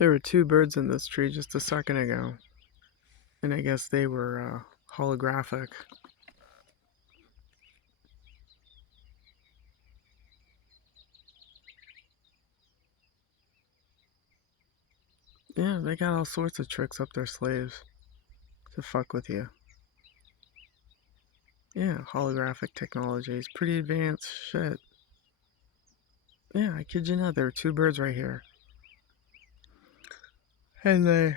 There were two birds in this tree just a second ago, and I guess they were holographic. Yeah, they got all sorts of tricks up their sleeves to fuck with you. Yeah, holographic technology is pretty advanced shit. Yeah, I kid you not, there were two birds right here. And they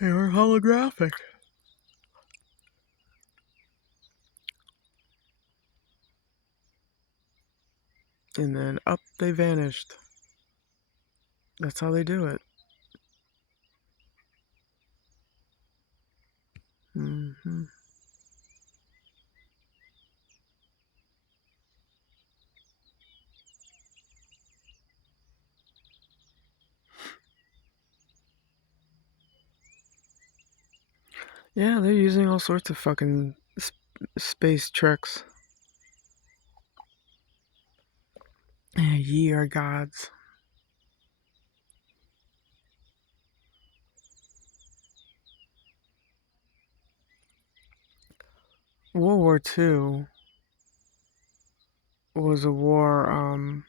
were holographic. And then up they vanished. That's how they do it. Hmm. Yeah, they're using all sorts of fucking space tricks. Ye are gods. World War II was a war,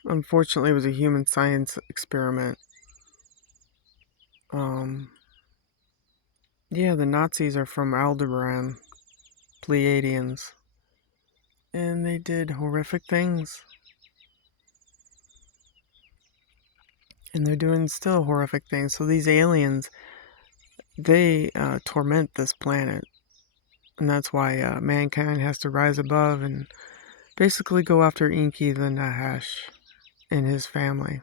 unfortunately, it was a human science experiment. Um, yeah, the Nazis are from Aldebaran, Pleiadians, and they did horrific things. And they're doing still horrific things. So these aliens, they torment this planet. And that's why mankind has to rise above and basically go after Inky the Nahash and his family,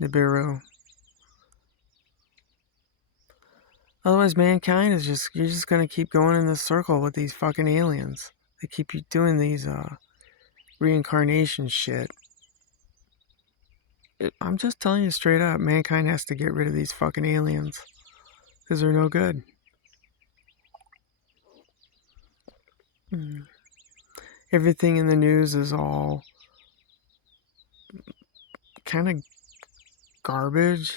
Nibiru. Otherwise, mankind is you're just gonna keep going in this circle with these fucking aliens. They keep you doing these reincarnation shit. I'm just telling you straight up, mankind has to get rid of these fucking aliens because they're no good. Everything in the news is all kind of garbage.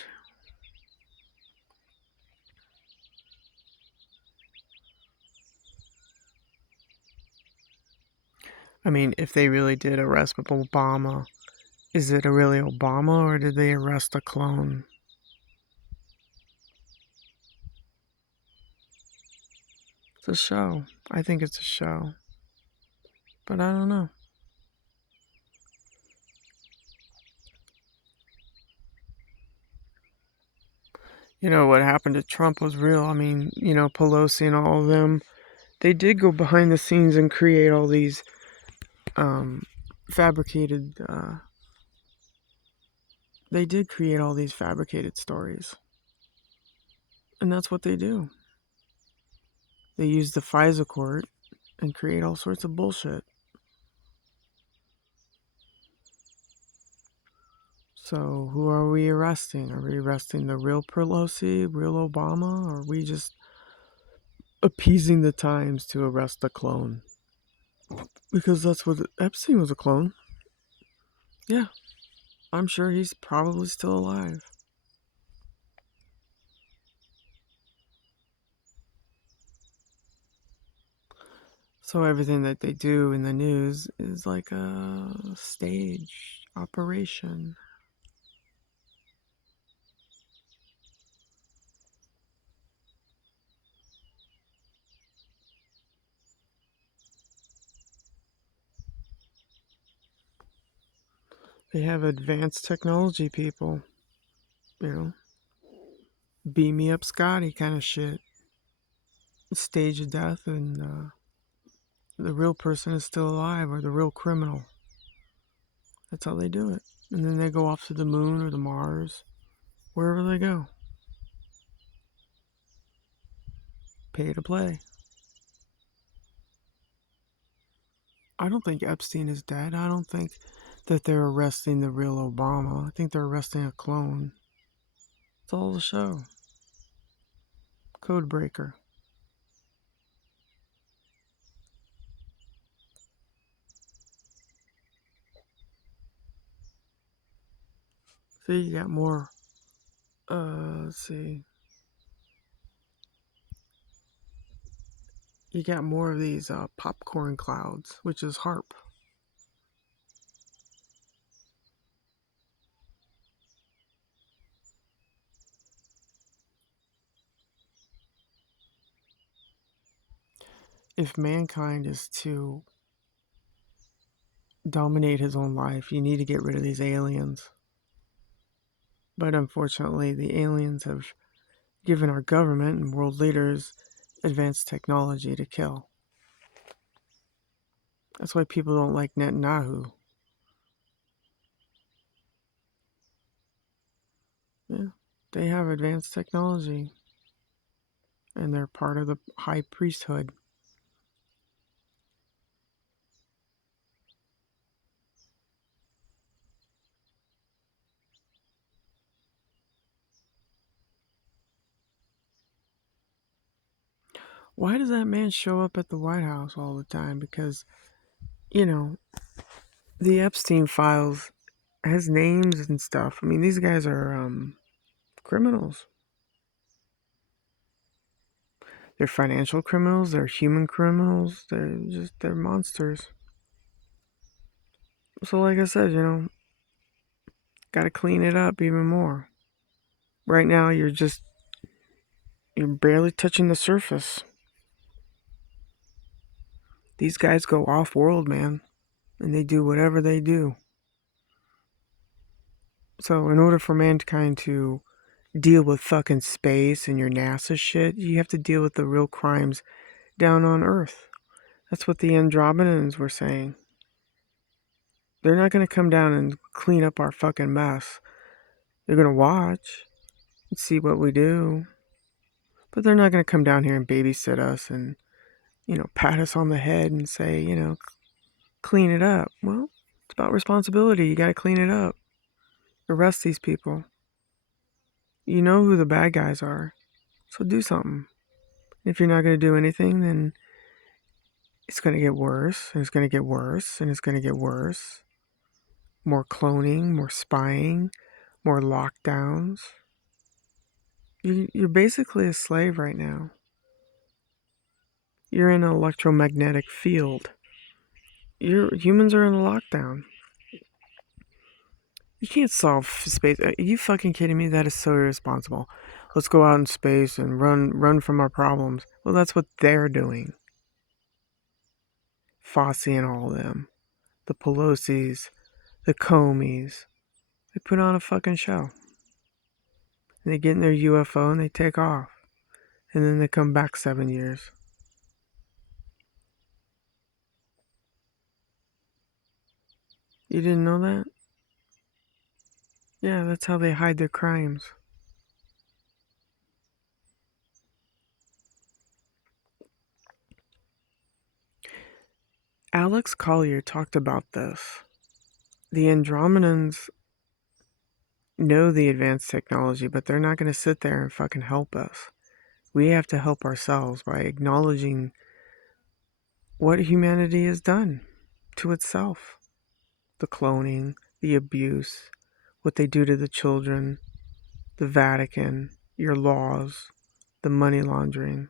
I mean, if they really did arrest Obama, is it a really Obama or did they arrest a clone? It's a show. I think it's a show. But I don't know. You know, what happened to Trump was real. I mean, Pelosi and all of them, they did go behind the scenes and create all these fabricated, they did create all these fabricated stories. And that's what they do. They use the FISA court and create all sorts of bullshit. So who are we arresting? Are we arresting the real Pelosi, real Obama, or are we just appeasing the times to arrest the clone? Because that's what Epstein was, a clone. Yeah, I'm sure he's probably still alive. So everything that they do in the news is like a stage operation. They have advanced technology people, you know, beam me up Scotty kind of shit. Stage of death and the real person is still alive or the real criminal. That's how they do it. And then they go off to the moon or the Mars, wherever they go. Pay to play. I don't think Epstein is dead. I don't think that they're arresting the real Obama. I think they're arresting a clone. It's all the show. Code breaker. See, you got more let's see. You got more of these popcorn clouds, which is HARP. If mankind is to dominate his own life, you need to get rid of these aliens. But unfortunately, the aliens have given our government and world leaders advanced technology to kill. That's why people don't like Netanyahu. Yeah, they have advanced technology, and they're part of the high priesthood. Why does that man show up at the White House all the time? Because, you know, the Epstein files has names and stuff. I mean, these guys are criminals. They're financial criminals, they're human criminals, they're monsters. So like I said, gotta clean it up even more. Right now you're barely touching the surface. These guys go off world, man, and they do whatever they do. So in order for mankind to deal with fucking space and your NASA shit, you have to deal with the real crimes down on Earth. That's what the Andromedans were saying. They're not going to come down and clean up our fucking mess. They're going to watch and see what we do. But they're not going to come down here and babysit us and, pat us on the head and say, clean it up. Well, it's about responsibility. You got to clean it up. Arrest these people. You know who the bad guys are. So do something. If you're not going to do anything, then it's going to get worse, and it's going to get worse, and it's going to get worse. More cloning, more spying, more lockdowns. You're basically a slave right now. You're in an electromagnetic field. Humans are in a lockdown. You can't solve space. Are you fucking kidding me? That is so irresponsible. Let's go out in space and run from our problems. Well, that's what they're doing. Fossey and all of them. The Pelosi's, the Comeys. They put on a fucking show. And they get in their UFO and they take off. And then they come back 7 years. You didn't know that? Yeah, that's how they hide their crimes. Alex Collier talked about this. The Andromedans know the advanced technology, but they're not going to sit there and fucking help us. We have to help ourselves by acknowledging what humanity has done to itself. The cloning, the abuse, what they do to the children, the Vatican, your laws, the money laundering,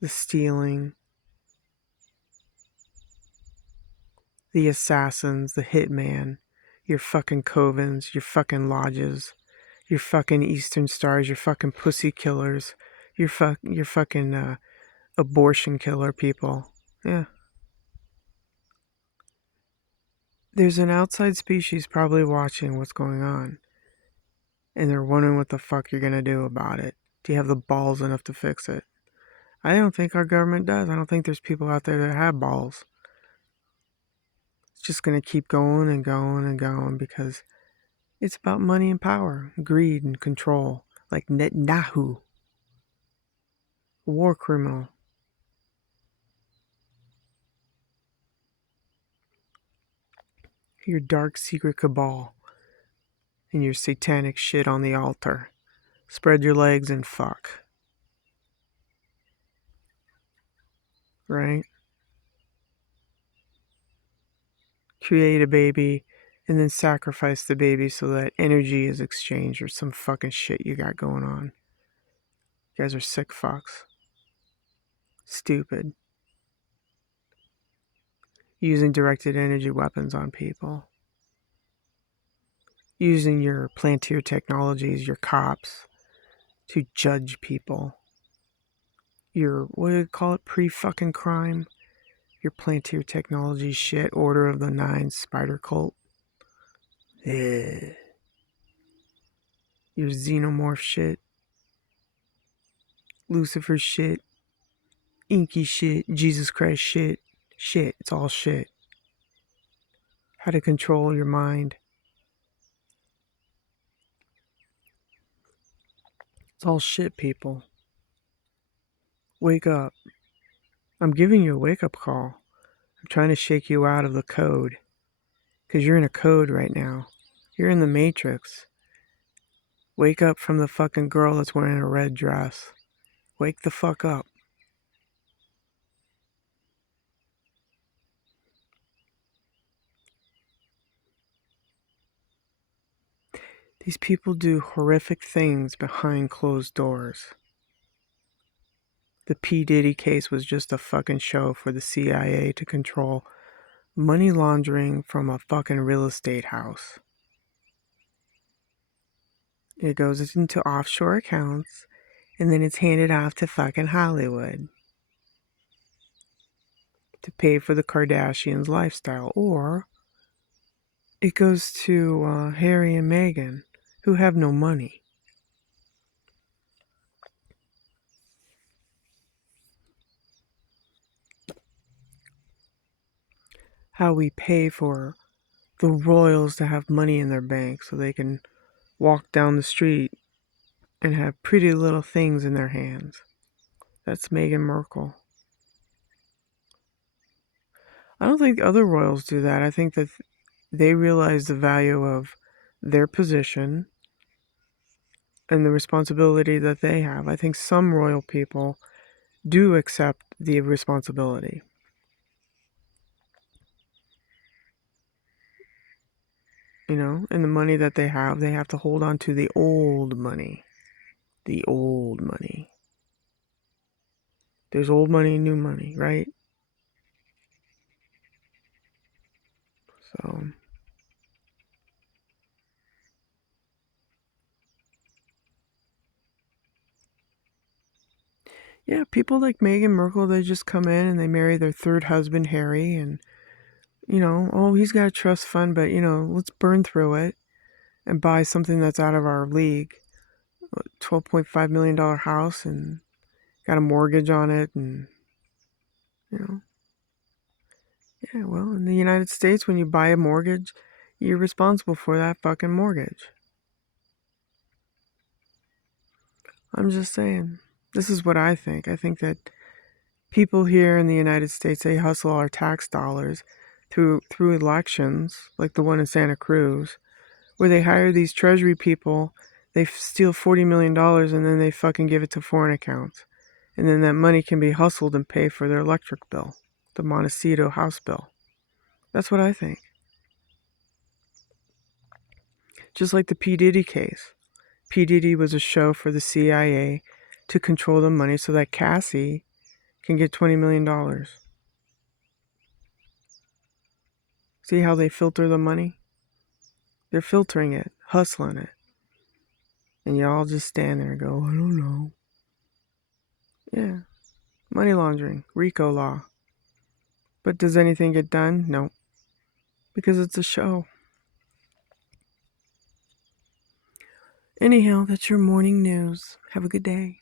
the stealing, the assassins, the hitman, your fucking covens, your fucking lodges, your fucking Eastern Stars, your fucking pussy killers, your fucking abortion killer people. Yeah. There's an outside species probably watching what's going on, and they're wondering what the fuck you're gonna do about it. Do you have the balls enough to fix it? I don't think our government does. I don't think there's people out there that have balls. It's just gonna keep going and going and going because it's about money and power, greed and control. Like Netanyahu, war criminal. Your dark secret cabal and your satanic shit on the altar. Spread your legs and fuck. Right? Create a baby and then sacrifice the baby so that energy is exchanged or some fucking shit you got going on. You guys are sick fucks. Stupid. Using directed energy weapons on people. Using your Plantier technologies, your cops, to judge people. Your, what do you call it, pre-fucking crime? Your Plantier technology shit, Order of the Nine, Spider Cult. Ugh. Your xenomorph shit. Lucifer shit. Inky shit. Jesus Christ shit. Shit. It's all shit. How to control your mind. It's all shit, people. Wake up. I'm giving you a wake-up call. I'm trying to shake you out of the code. Because you're in a code right now. You're in the Matrix. Wake up from the fucking girl that's wearing a red dress. Wake the fuck up. These people do horrific things behind closed doors. The P. Diddy case was just a fucking show for the CIA to control money laundering from a fucking real estate house. It goes into offshore accounts, and then it's handed off to fucking Hollywood to pay for the Kardashians' lifestyle. Or it goes to Harry and Meghan, who have no money. How we pay for the royals to have money in their bank so they can walk down the street and have pretty little things in their hands. That's Meghan Markle. I don't think other royals do that. I think that they realize the value of their position and the responsibility that they have. I think some royal people do accept the responsibility. You know, and the money that they have to hold on to the old money. The old money. There's old money and new money, right? So, yeah, people like Meghan Markle, they just come in and they marry their third husband, Harry, and, you know, oh, he's got a trust fund, but, you know, let's burn through it and buy something that's out of our league. $12.5 million house and got a mortgage on it, and, you know. Yeah, well, in the United States, when you buy a mortgage, you're responsible for that fucking mortgage. I'm just saying. This is what I think. I think that people here in the United States, they hustle our tax dollars through elections, like the one in Santa Cruz, where they hire these treasury people, they steal $40 million and then they fucking give it to foreign accounts. And then that money can be hustled and pay for their electric bill, the Montecito house bill. That's what I think. Just like the P. Diddy case. P. Diddy was a show for the CIA to control the money so that Cassie can get $20 million. See how they filter the money? They're filtering it, hustling it. And y'all just stand there and go, I don't know. Yeah. Money laundering, RICO law. But does anything get done? No. Because it's a show. Anyhow, that's your morning news. Have a good day.